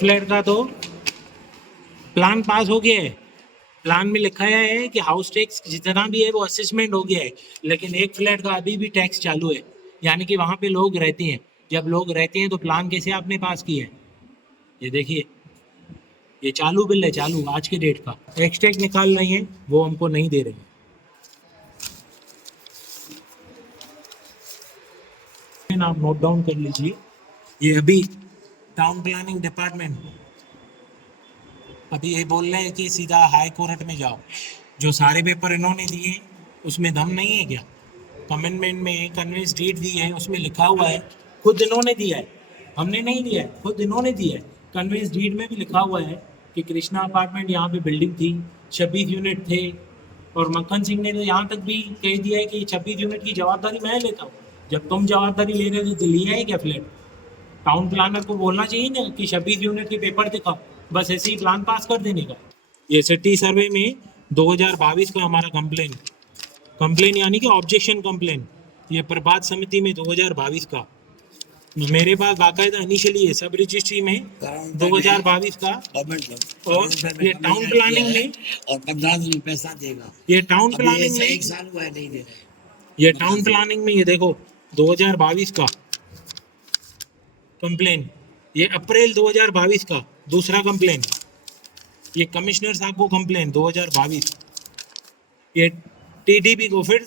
Flat का तो plan pass हो गया है। प्लान में लिखा है कि हाउस टैक्स जितना भी है वो असेसमेंट हो गया है, लेकिन एक फ्लैट का अभी भी टैक्स चालू है, यानी कि वहाँ पे लोग रहते हैं। जब लोग रहते हैं तो प्लान कैसे आपने पास किया है? ये देखिए, ये चालू बिल है, चालू आज के डेट का। एक्सट्रैक्ट निकाल रही है, वो हमको नहीं दे रहे हैं। आप नोट डाउन कर लीजिए। ये अभी टाउन प्लानिंग डिपार्टमेंट अभी ये बोल रहे हैं कि सीधा हाई कोर्ट में जाओ। जो सारे पेपर इन्होंने दिए उसमें दम नहीं है क्या? कमेंटमेंट में कन्वेंस डेट दी है, उसमें लिखा हुआ है, खुद इन्होंने दिया है, हमने नहीं दिया है, खुद इन्होंने दिया है। कन्वेंस डीड में भी लिखा हुआ है कि कृष्णा अपार्टमेंट यहाँ पे बिल्डिंग थी, 26 यूनिट थे, और मक्खन सिंह ने तो यहाँ तक भी कह दिया है कि 26 यूनिट की जवाबदारी मैं लेता हूँ। जब तुम जवाबदारी ले रहे हो तो लिया है क्या फ्लैट? टाउन प्लानर को बोलना चाहिए ना कि 26 यूनिट के पेपर दिखाओ, बस ऐसे ही प्लान पास कर देने का। ये सिटी सर्वे में 2022 का हमारा कंप्लेन, कंप्लेन यानी कि ऑब्जेक्शन कंप्लेन, ये प्रभात समिति में 2022 का मेरे पास बाकायदा इनिशियली है, सब रजिस्ट्री में 2022 का। और ये टाउन प्लानिंग में, और 15 दिन में पैसा देगा। ये टाउन प्लानिंग में एक साल हुआ है नहीं दे रहे। ये टाउन प्लानिंग में ये देखो 2022 का कंप्लेन, ये अप्रैल 2022 का दूसरा कंप्लेन, ये कमिश्नर साहब को कंप्लेन 2022, ये टीडीपी को फिर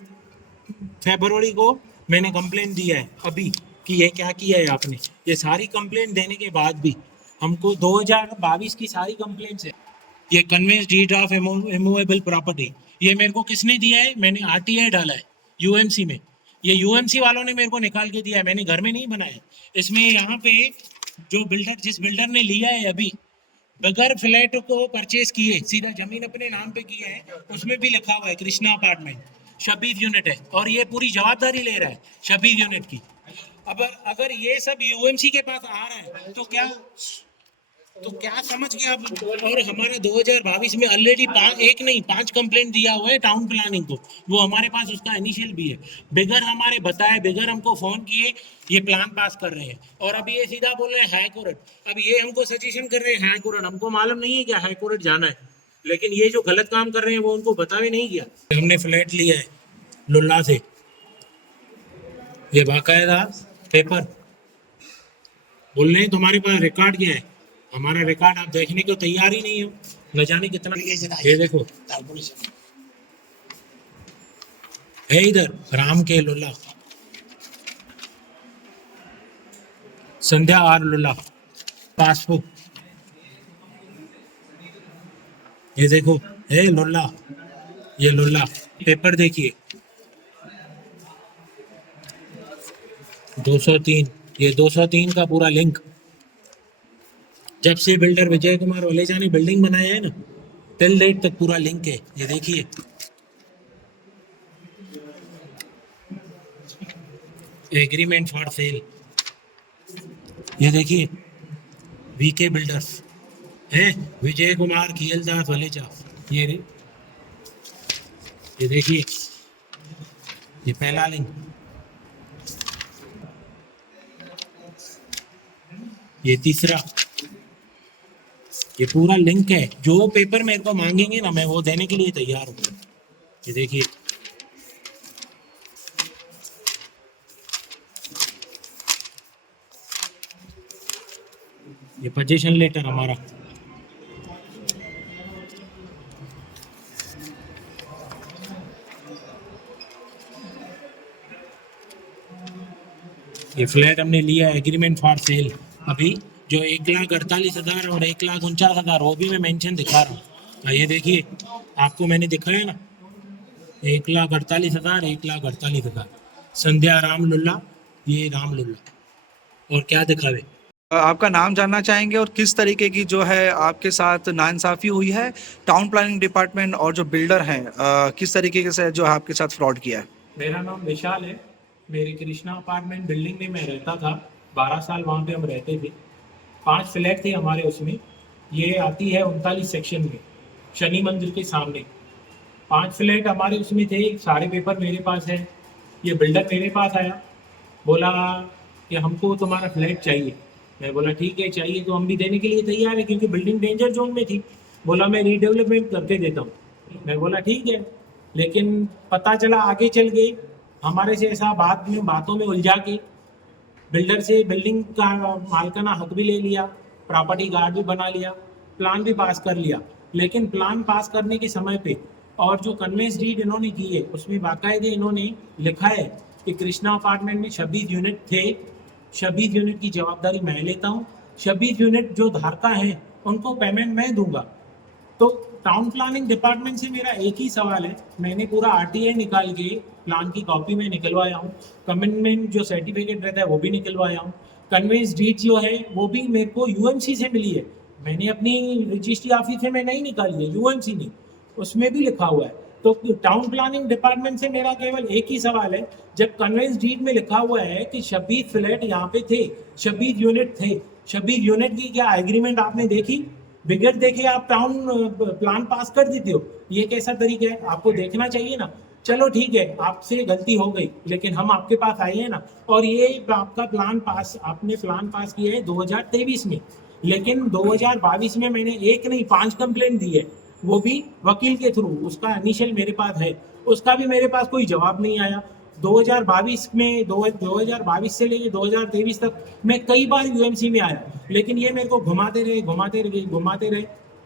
फरवरी को मैंने कंप्लेन दिया है अभी कि ये क्या किया है आपने। ये सारी कंप्लेन देने के बाद भी हमको 2022 की सारी कंप्लेंट्स है। ये conveyance deed of immovable property, ये मेरे को किसने दिया है? मैंने आरटीआई डाला है यूएमसी में, ये यूएमसी वालों ने मेरे को निकाल के दिया है, मैंने घर में नहीं बनाया। इसमें यहाँ पे जो बिल्डर, जिस बिल्डर ने लिया है अभी बगैर फ्लैट को परचेज किए, सीधा जमीन अपने नाम पे किया है, उसमें भी लिखा हुआ है कृष्णा अपार्टमेंट 26 यूनिट है, और ये पूरी जवाबदारी ले रहा है 26 यूनिट की। अब अगर ये सब यूएमसी के पास आ रहा है तो क्या समझ के आप। और हमारा 2022 में ऑलरेडी एक नहीं 5 कंप्लेंट दिया हुआ है टाउन प्लानिंग को, वो हमारे पास उसका इनिशियल भी है, बगैर हमारे बताए, बगैर हमको फोन किए ये प्लान पास कर रहे हैं। और अभी ये सीधा बोल रहे हैं हाई कोर्ट, अब ये हमको सजेशन कर रहे हैं हाई कोर्ट, हमको मालूम नहीं है क्या हाई कोर्ट जाना है, लेकिन ये जो गलत काम कर रहे हैं वो उनको बता भी नहीं किया। हमने फ्लैट लिया है लुल्ला से, ये बाकायदा पेपर बोल रहे हैं तुम्हारे पास रिकॉर्ड क्या है, हमारा रिकॉर्ड आप देखने को तैयार ही नहीं हो, न जाने कितना। ये देखो है इधर राम के लुल्ला, संध्या आर लुल्ला पासबुक, ये देखो है लुल्ला, ये लुल्ला पेपर देखिए 203, ये 203 का पूरा लिंक। जब से बिल्डर विजय कुमार वलेजा ने बिल्डिंग बनाया है ना, टिल डेट तक पूरा लिंक है, ये देखिए। एग्रीमेंट फॉर सेल, ये देखिए वीके बिल्डर्स है, विजय कुमार खियलदास वलेजा, ये देखिए, ये पहला लिंक, ये तीसरा, ये पूरा लिंक है। जो पेपर मेरे को मांगेंगे ना मैं वो देने के लिए तैयार हूँ। ये देखिए, ये पोजीशन लेटर हमारा, ये फ्लैट हमने लिया एग्रीमेंट फॉर सेल, अभी जो 1,48,000 और 1,49,000 वो भी मैं मेंशन दिखा रहा हूँ। ये देखिए आपको मैंने दिखाया ना, 1,48,000, 1,48,000 संध्या राम लुल्ला, ये राम लुल्ला। और क्या दिखावे? आपका नाम जानना चाहेंगे और किस तरीके की जो है आपके साथ नाइंसाफ़ी हुई है टाउन प्लानिंग डिपार्टमेंट और जो बिल्डर हैं किस तरीके से जो है आपके साथ फ्रॉड किया है? मेरा नाम विशाल है, मेरी कृष्णा अपार्टमेंट बिल्डिंग में मैं रहता था, 12 साल वहाँ पे हम रहते थे, 5 फ्लैट थे हमारे उसमें। ये आती है 39 सेक्शन में, शनि मंदिर के सामने 5 फ्लैट हमारे उसमें थे, सारे पेपर मेरे पास है। ये बिल्डर मेरे पास आया, बोला कि हमको तुम्हारा फ्लैट चाहिए। मैं बोला ठीक है, चाहिए तो हम भी देने के लिए तैयार है, क्योंकि बिल्डिंग डेंजर जोन में थी। बोला मैं रीडेवलपमेंट करके देता हूँ। मैं बोला ठीक है, लेकिन पता चला आगे चल के हमारे से ऐसा बातों में उलझा के बिल्डर से बिल्डिंग का मालिकाना हक भी ले लिया, प्रॉपर्टी कार्ड भी बना लिया, प्लान भी पास कर लिया। लेकिन प्लान पास करने के समय पे और जो कन्वेंस डीड इन्होंने की है उसमें बाकायदे इन्होंने लिखा है कि कृष्णा अपार्टमेंट में 26 यूनिट थे, 26 यूनिट की जवाबदारी मैं लेता हूँ, 26 यूनिट जो धारका हैं उनको पेमेंट मैं दूंगा। तो टाउन प्लानिंग डिपार्टमेंट से मेरा एक ही सवाल है, मैंने पूरा आरटीआई निकाल के प्लान की कॉपी में निकलवाया हूँ, कमिटमेंट जो सर्टिफिकेट रहता है वो भी निकलवाया हूँ, कन्वेंस डीड जो है वो भी मेरे को यूएमसी से मिली है, मैंने अपनी रजिस्ट्री ऑफिस से मैं नहीं निकाली है, यूएमसी ने, उसमें भी लिखा हुआ है। तो टाउन प्लानिंग डिपार्टमेंट से मेरा केवल एक ही सवाल है, जब कन्वेंस डीड में लिखा हुआ है कि 26 फ्लैट यहाँ पे थे, 26 यूनिट थे, 26 यूनिट की क्या एग्रीमेंट आपने देखी? बिगड़ देखे आप टाउन प्लान पास कर देते हो, ये कैसा तरीका है? आपको देखना चाहिए ना। चलो ठीक है, आपसे गलती हो गई, लेकिन हम आपके पास आए हैं ना, और ये आपका प्लान पास, आपने प्लान पास किया है 2023 में, लेकिन 2022 में मैंने एक नहीं 5 कंप्लेंट दी है, वो भी वकील के थ्रू, उसका इनिशियल मेरे पास है, उसका भी मेरे पास कोई जवाब नहीं आया। 2022 में 2022 से लेके 2023 तक मैं कई बार यूएमसी में आया, लेकिन ये मेरे को घुमाते रहे,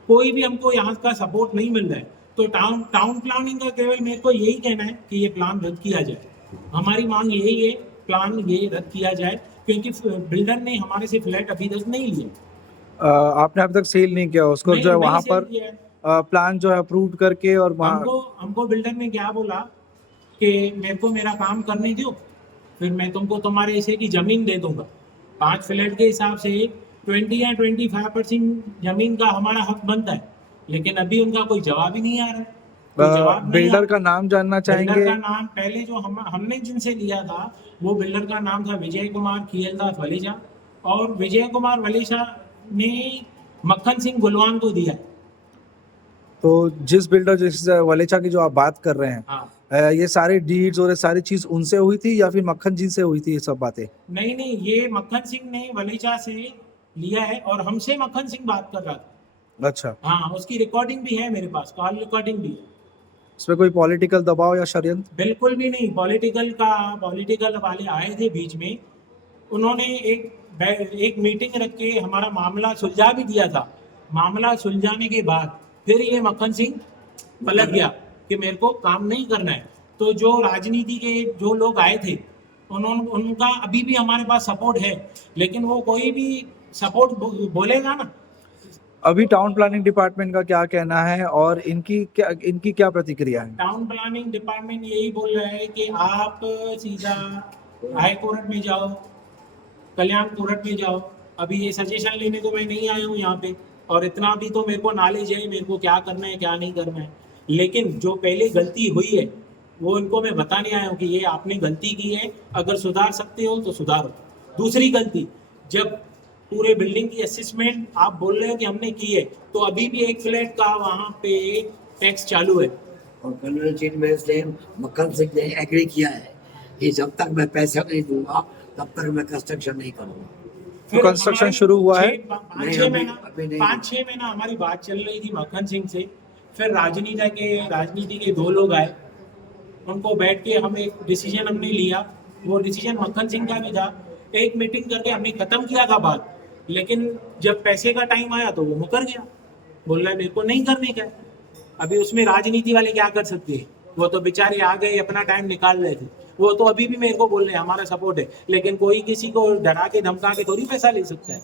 कोई भी हमको यहाँ का सपोर्ट नहीं मिल रहा है। तो टाउन प्लानिंग का केवल मेरे को यही कहना है कि ये प्लान रद्द किया जाए, हमारी मांग यही है, प्लान ये रद्द किया जाए, क्योंकि बिल्डर ने हमारे से फ्लैट अभी तक नहीं लिए। आपने अभी तक सेल नहीं किया उसको, नहीं, जो है नहीं वहाँ सेल पर किया है। प्लान जो है अप्रूव करके, और वहाँ हमको बिल्डर ने क्या बोला कि मेरे को मेरा काम करने दो, फिर मैं तुमको तुम्हारे हिस्से की जमीन दे दूंगा। 5 फ्लैट के हिसाब से 20 या 25% जमीन का हमारा हक बनता है, लेकिन अभी उनका कोई जवाब ही नहीं आ रहा है। कोई जवाब नहीं बिल्डर आ- का नाम जानना बिल्डर चाहेंगे? का नाम, पहले जो हमने जिनसे लिया था वो बिल्डर का नाम था विजय कुमार खियलदास वलेचा, और विजय कुमार वलेचा ने मक्खन सिंह गुलवान को दिया है। तो जिस बिल्डर, जिस वलेचा की जो आप बात कर रहे हैं, हाँ, ये सारी डीड्स और ये सारी चीज उनसे हुई थी या फिर मक्खन जी से हुई थी ये सब बातें? नहीं, ये मक्खन सिंह ने वलेचा से लिया है और हमसे मक्खन सिंह बात कर रहा था। अच्छा, हाँ, उसकी रिकॉर्डिंग भी है मेरे पास, कॉल रिकॉर्डिंग भी है। इसमें कोई पॉलिटिकल दबाव या षड्यंत्र? बिल्कुल भी नहीं, पॉलिटिकल वाले आए थे बीच में, उन्होंने एक मीटिंग रख के हमारा मामला सुलझा भी दिया था। मामला सुलझाने के बाद फिर ये मक्खन सिंह पलट गया कि मेरे को काम नहीं करना है। तो जो राजनीति के जो लोग आए थे उनका अभी भी हमारे पास सपोर्ट है, लेकिन वो कोई भी सपोर्ट बोलेगा ना। अभी टाउन प्लानिंग डिपार्टमेंट का क्या कहना है और इनकी क्या प्रतिक्रिया है? टाउन प्लानिंग डिपार्टमेंट यही बोल रहा है कि आप सीधा हाई कोर्ट में जाओ, कल्याण कोर्ट में जाओ। अभी ये सजेशन लेने को मैं नहीं आया हूँ यहाँ पे, और इतना भी तो मेरे को नॉलेज है मेरे को क्या करना है क्या नहीं करना है, लेकिन जो पहले गलती हुई है वो इनको मैं बताने आया हूँ कि ये आपने गलती की है, अगर सुधार सकते हो तो सुधारो। दूसरी गलती, जब पूरे बिल्डिंग की असेसमेंट आप बोल रहे हो कि हमने की है, तो अभी भी एक फ्लैट का वहाँ पे टैक्स चालू है। और कन्वेंस डीड में से मक्खन सिंह ने एग्री किया है कि जब तक मैं पैसा नहीं दूंगा तब तक मैं कंस्ट्रक्शन नहीं करूंगा। फिर कंस्ट्रक्शन हमारी शुरू हुआ है? 5-6 महीना अभी नहीं। 5-6 महीना हमारी बात चल रही थी मक्खन सिंह से। फिर राजनीति के 2 लोग आए, उनको बैठ के हम एक डिसीजन हमने लिया, वो डिसीजन मक्खन सिंह का भी था। एक मीटिंग करके हमने खत्म किया था बात, लेकिन जब पैसे का टाइम आया तो वो मुकर गया, बोल रहा है मेरे को नहीं करने का है। अभी उसमें राजनीति वाले क्या कर सकते हैं, वो तो बेचारे आ गए अपना टाइम निकाल रहे थे, वो तो अभी भी मेरे को बोल रहे हैं हमारा सपोर्ट है, लेकिन कोई किसी को डरा के धमका के थोड़ी पैसा ले सकता है।